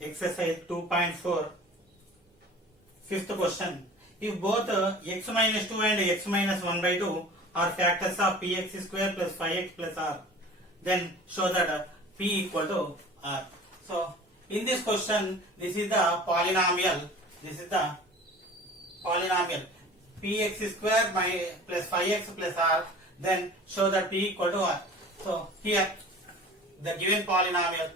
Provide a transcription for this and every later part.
Exercise 2.4, fifth question. If both x minus 2 and x minus 1 by 2 are factors of px square plus 5x plus r, then show that p equal to r. So, in this question, this is the polynomial. This is the polynomial px square plus 5x plus r. Then show that p equal to r. So, here the given polynomial,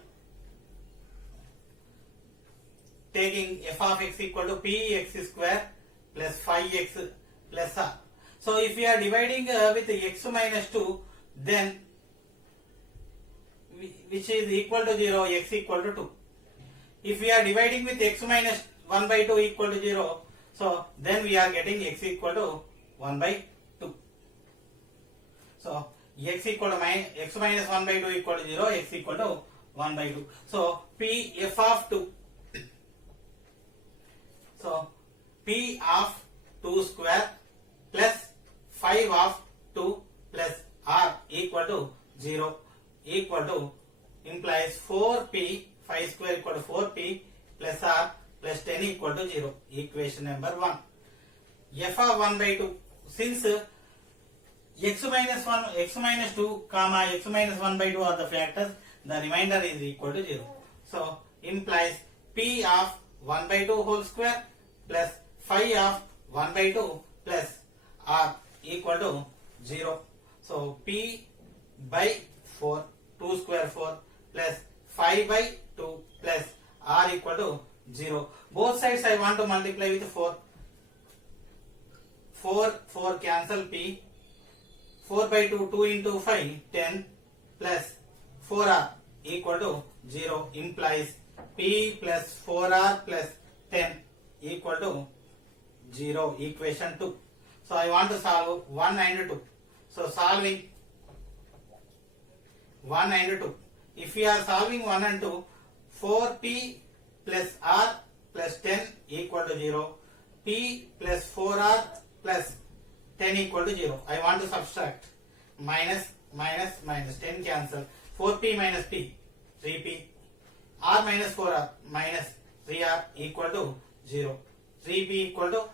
taking f of x equal to px square plus 5x plus r. So if we are dividing with x minus 2, then which is equal to 0, x equal to 2. If we are dividing with x minus 1 by 2 equal to 0, so then we are getting x equal to 1 by 2. So x equal to x minus 1 by 2 equal to 0, x equal to 1 by 2. So p f of 2. So p of 2 square plus 5 of 2 plus r equal to 0 equal to implies 4p, 5 square equal to 4p plus r plus 10 equal to 0. Equation number 1. F of 1 by 2. Since x minus 1, x minus 2, comma x minus 1 by 2 are the factors, the remainder is equal to 0. So implies p of 1 by 2 whole square plus 5 of 1 by 2 plus r equal to 0. So p by 4, 2 square 4 plus 5 by 2 plus r equal to 0. Both sides I want to multiply with 4. 4 cancel p. 4 by 2, 2 into 5, 10 plus 4r equal to 0 implies p plus 4r plus 10 equal to 0. Equation 2. So I want to solve 1 and 2. So solving 1 and 2. If we are solving 1 and 2, 4p plus r plus 10 equal to 0. P plus 4r plus 10 equal to 0. I want to subtract. Minus, 10 cancel. 4p minus p, 3p. R minus 4r minus 3r equal to 0. 3p equal to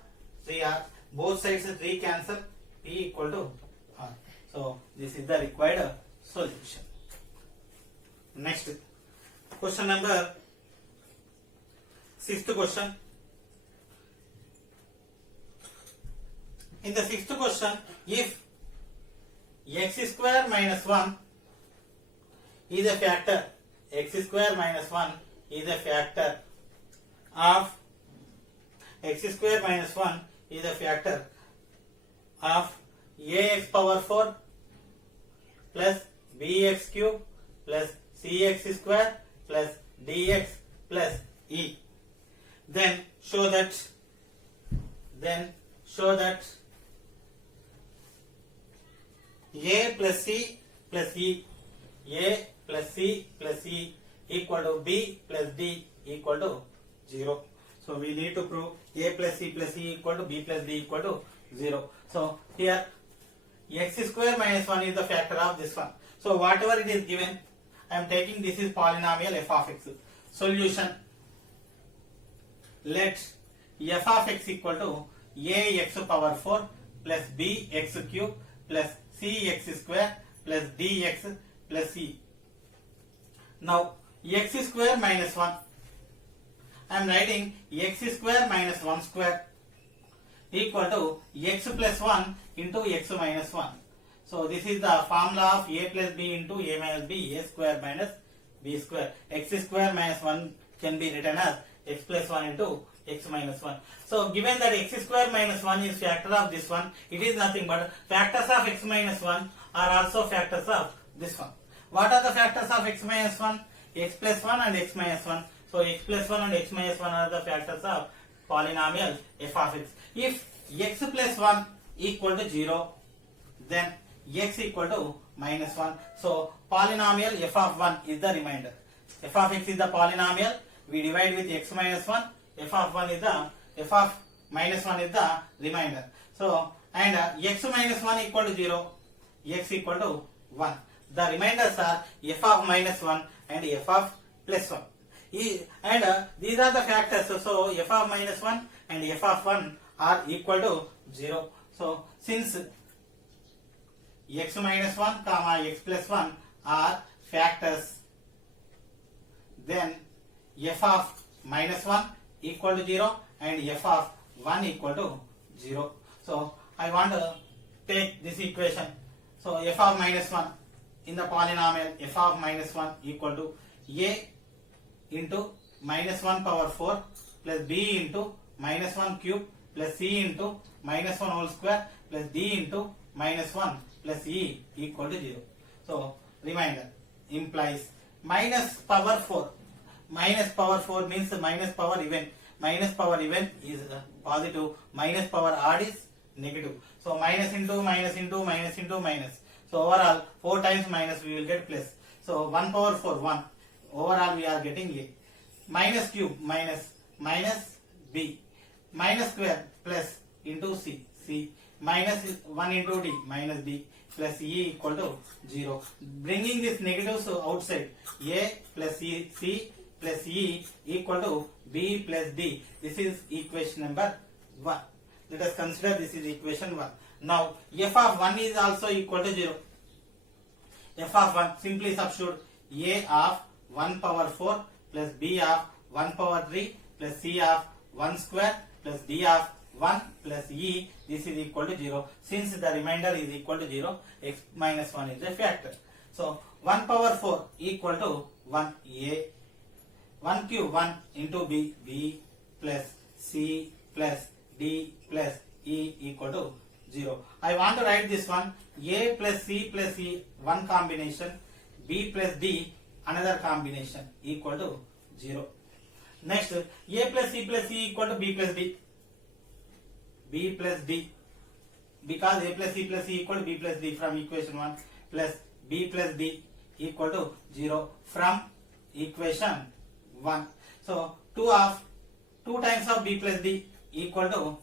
3r. Both sides 3 cancel. P equal to r. So this is the required solution. Next question number 6th question. In the 6th question, if x square minus 1 is a factor, x square minus 1 is a factor of x square minus 1 is a factor of ax power 4 plus bx cube plus cx square plus dx plus e. Then show that a plus c plus e, a plus c plus e equal to b plus d equal to 0. So we need to prove a plus c plus e equal to b plus d equal to 0. So here x square minus 1 is the factor of this one. So whatever it is given, I am taking this is polynomial f of x. Solution. Let f of x equal to ax power 4 plus bx cube plus cx square plus dx plus e. Now x square minus 1. I am writing x square minus 1 square equal to x plus 1 into x minus 1. So this is the formula of a plus b into a minus b, a square minus b square. X square minus 1 can be written as x plus 1 into x minus 1. So given that x square minus 1 is factor of this one, it is nothing but factors of x minus 1 are also factors of this one. What are the factors of x minus 1? X plus 1 and x minus 1. So x plus 1 and x minus 1 are the factors of polynomial f of x. If x plus 1 equal to 0, then x equal to minus 1. So polynomial f of 1 is the remainder. F of x is the polynomial. We divide with x minus 1. F of minus 1 is the remainder. So and x minus 1 equal to 0, x equal to 1. The remainders are f of minus 1 and f of plus 1. And these are the factors. So f of minus 1 and f of 1 are equal to 0. So since x minus 1 comma x plus 1 are factors, then f of minus 1 equal to 0 and f of 1 equal to 0. So I want to take this equation. So f of minus 1 in the polynomial f of minus 1 equal to a into minus 1 power 4 plus b into minus 1 cube plus c into minus 1 whole square plus d into minus 1 plus e equal to 0. So reminder implies minus power 4. Minus power 4 means minus power even. Minus power even is positive. Minus power odd is negative. So minus into minus into minus into minus. So overall 4 times minus we will get plus. So 1 power 4 1. Overall we are getting a. Minus cube minus b. Minus square plus into c. Minus 1 into d minus d plus e equal to 0. Bringing this negatives outside, a plus c plus e equal to b plus d. This is equation number 1. Let us consider this is equation 1. Now f of 1 is also equal to 0. F of 1 simply substitute a of 1 power 4 plus b of 1 power 3 plus c of 1 square plus d of 1 plus e. This is equal to 0. Since the remainder is equal to 0, x minus 1 is a factor. So 1 power 4 equal to 1 a. 1 cube 1 into b plus c plus d plus e equal to 0. I want to write this one a plus c plus e one combination, b plus d another combination equal to 0. Next a plus c plus e equal to b plus d. B plus d, because a plus c plus e equal to b plus d from equation 1 plus b plus d equal to 0 from equation 1. So 2 times of b plus d equal to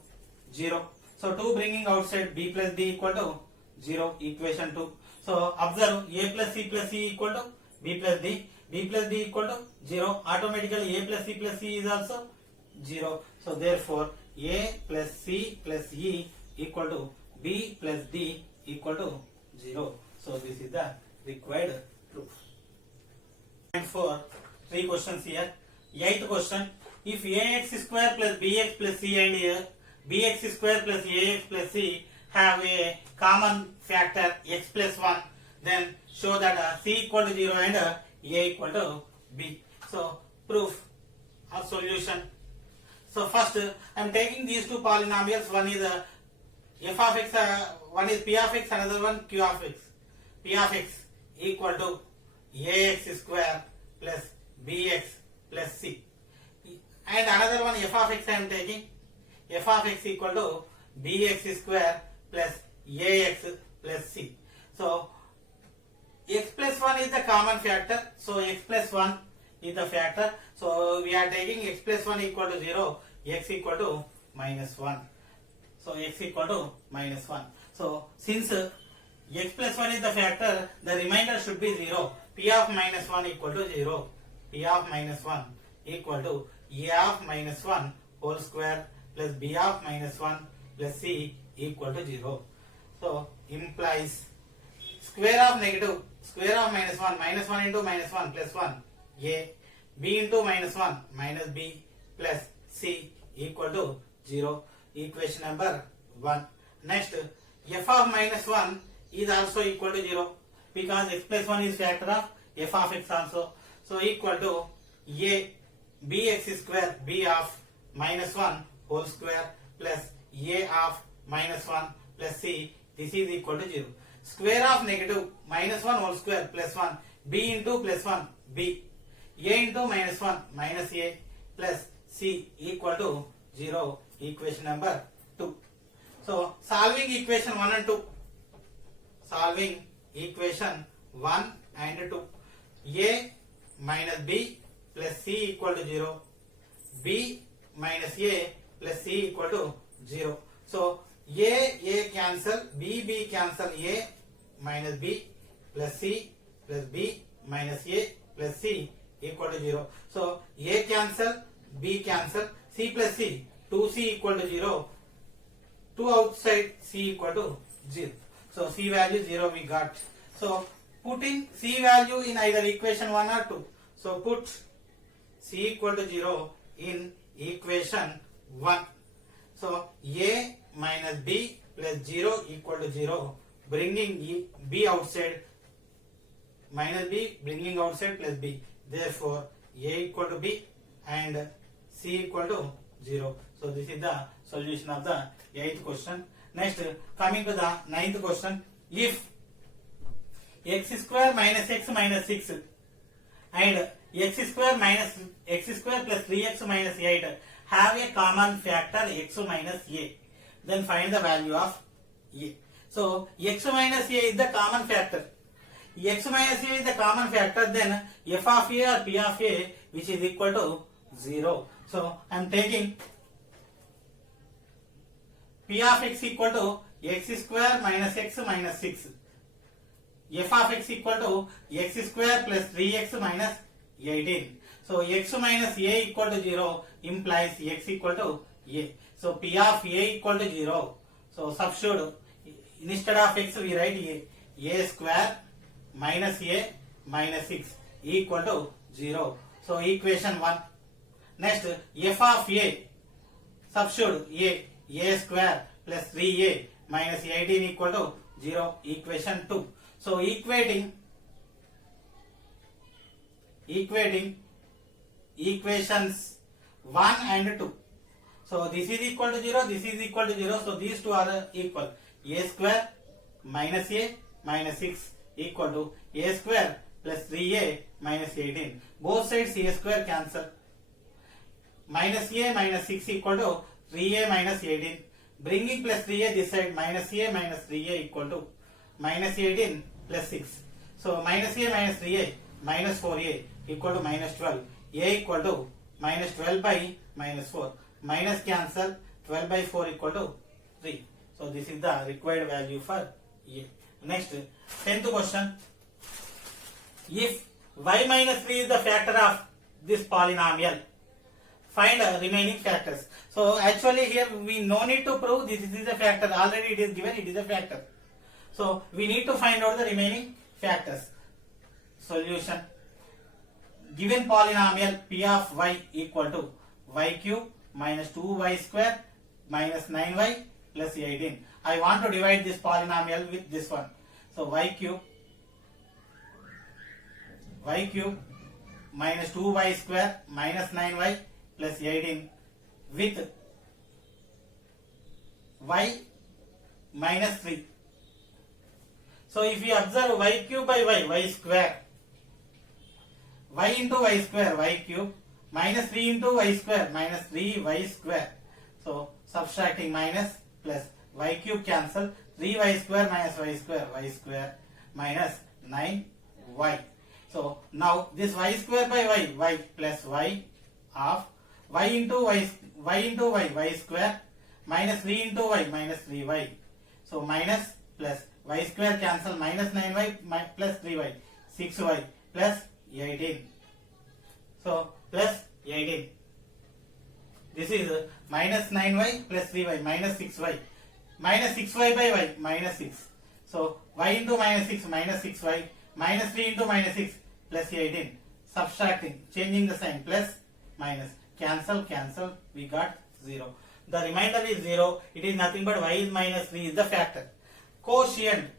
0. So 2 bringing outside b plus d equal to 0, equation 2. So observe a plus c plus e equal to b plus d equal to 0. Automatically a plus c plus e is also 0. So therefore a plus c plus e equal to b plus d equal to 0. So this is the required proof. And for 3 questions here. 8th question. If ax square plus bx plus c and bx square plus ax plus c have a common factor x plus 1, then show that c equal to 0 and a equal to b. So proof or solution. So first I am taking these two polynomials. One is f of x, one is p of x, another one q of x. P of x equal to ax square plus bx plus c. And another one f of x I am taking. F of x equal to bx square plus ax plus c. So x plus 1 is the common factor. So x plus 1 is the factor. So we are taking x plus 1 equal to 0, x equal to minus 1. So x equal to minus 1. So since x plus 1 is the factor, the remainder should be 0. P of minus 1 equal to 0. P of minus 1 equal to a of minus 1 whole square plus b of minus 1 plus c equal to 0. So implies square of negative, square of minus 1 into minus 1 plus 1 a, b into minus 1 minus b plus c equal to 0. Equation number 1. Next, f of minus 1 is also equal to 0 because x plus 1 is factor of f of x also. So equal to a bx square b of minus 1 whole square plus a of minus 1 plus c. This is equal to 0. Square of negative minus 1 whole square plus 1 b into plus 1 b, a into minus 1 minus a plus c equal to 0. Equation number 2. So solving equation 1 and 2. Solving equation 1 and 2. A minus b plus c equal to 0. B minus a plus c equal to 0. So a cancel, b cancel, a minus b plus c plus b minus a plus c equal to 0. So A cancel, B cancel, C plus C, 2C equal to 0, 2 outside C equal to 0. So C value 0 we got. So putting C value in either equation 1 or 2. So put C equal to 0 in equation 1. So A minus B plus 0 equal to 0, bringing B outside, minus B bringing outside plus B. Therefore A equal to B and C equal to 0. So this is the solution of the 8th question. Next, coming to the 9th question. If x square minus x minus 6 and x square minus x square plus 3x minus 8 have a common factor x minus a, then find the value of a. So x minus a is the common factor. X minus a is the common factor, then f of a or p of a which is equal to 0. So I am taking p of x equal to x square minus x minus 6. F of x equal to x square plus 3x minus 18. So x minus a equal to 0 implies x equal to a. So p of a equal to 0. So substitute, instead of x we write a square minus a minus 6 equal to 0. So equation 1. Next, f of a, substitute a square plus 3a minus 18 equal to 0. Equation 2. So equating equations 1 and 2. So this is equal to 0, this is equal to 0. So these two are equal. A square minus a minus 6 equal to a square plus 3a minus 18. Both sides a square cancel. Minus a minus 6 equal to 3a minus 18. Bringing plus 3a this side, minus a minus 3a equal to minus 18 plus 6. So minus a minus 3a minus 4a equal to minus 12. A equal to minus 12 by minus 4. Minus cancel, 12 by 4 equal to 3. So this is the required value for A. Next, 10th question. If y minus 3 is the factor of this polynomial, find remaining factors. So actually here we no need to prove this is a factor. Already it is given, it is a factor. So we need to find out the remaining factors. Solution. Given polynomial p of y equal to y cube minus 2y square minus 9y plus 18. I want to divide this polynomial with this one. So y cube minus 2y square minus 9y plus 18 with y minus 3. So if you observe y cube by y square, y into y square, y cube, minus 3 into y square, minus 3y square. So subtracting minus plus y cube cancel, 3y square minus y square minus 9y. So now this y square by y plus y of y into y square minus 3 into y minus 3y. So minus plus y square cancel, minus 9y plus 3y, 6y plus 18. So plus 18. This is minus 9y plus 3y minus 6y. Minus 6y by y minus 6. So y into minus 6 minus 6y minus 3 into minus 6 plus 18. Subtracting, changing the sign, plus minus, cancel, we got 0. The remainder is 0. It is nothing but y is minus 3 is the factor. Quotient.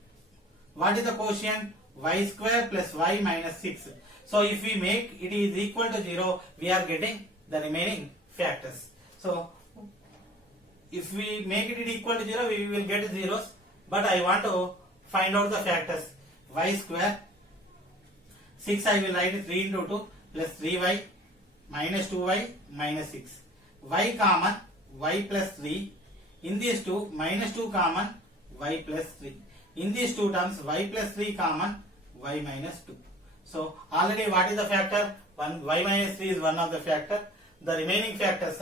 What is the quotient? Y square plus y minus 6. So if we make it is equal to 0, we are getting the remaining factors. So if we make it equal to 0, we will get zeros. But I want to find out the factors. Y square, 6 I will write 3 into 2 plus 3y minus 2y minus 6. Y common, y plus 3. In these two, minus 2 common, y plus 3. In these two terms, y plus 3 common, y minus 2. So already what is the factor? Y minus 3 is one of the factor. The remaining factors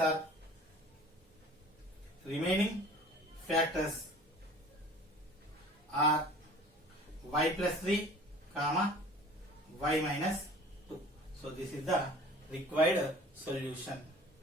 are y plus 3 comma y minus 2. So this is the required solution.